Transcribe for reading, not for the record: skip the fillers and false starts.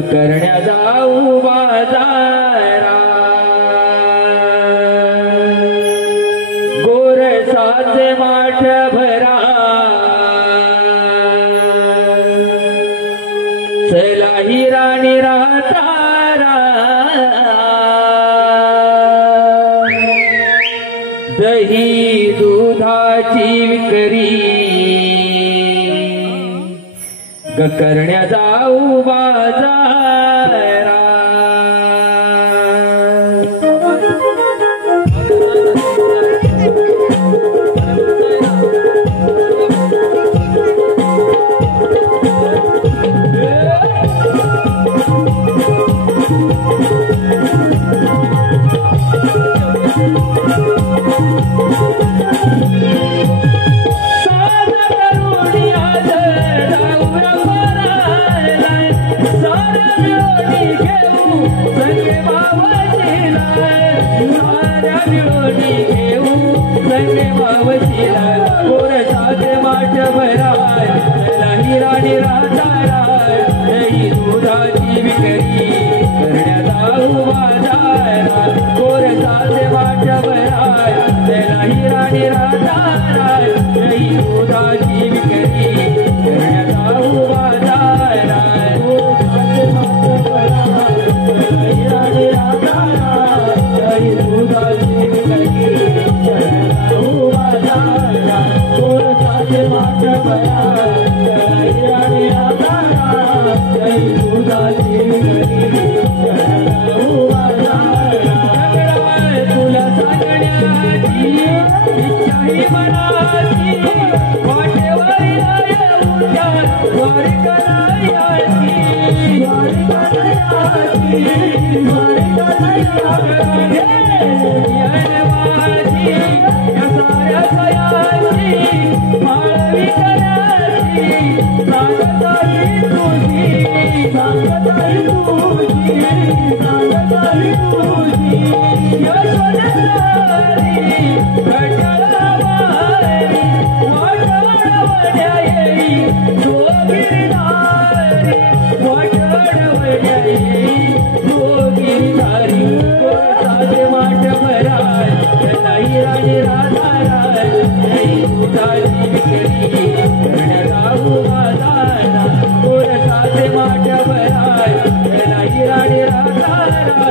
करण्या जाऊ बाजारा गोरसाचे माठ भरा चला ही राणी रातारा दही दुधाची विक्री करण्या जाऊ बाजारा राणी रातारा दही दुधाची विक्री करण्या जाऊ बाजारा गोरसाचे माठ भरा चला ही राणी रातारा दही दुधाची विक्री करण्या जाऊ बाजारा गोरसाचे माठ भरा चला ही राणी रातारा दही दुधाची विक्री करण्या जाऊ बाजारा गोरसाचे माठ भरा तुला सांगण्याची इच्छाही मनाची वाटेवर वारी करायची साऱ्या सयाची माळवी करायची सांगताई तुझी सांगताई तुझी सांगताई तुझी यशोदारी घटळावारी वाटवड्या येई तो गिरणारी वाटवड्या येई तो गिरणारी गोरसाचे माठ भराय नाही राणी राताराय नाही दुधाची विक्री करण्या जाऊ बाजारा गोरसाचे माठ भराय नाही राणी राताराय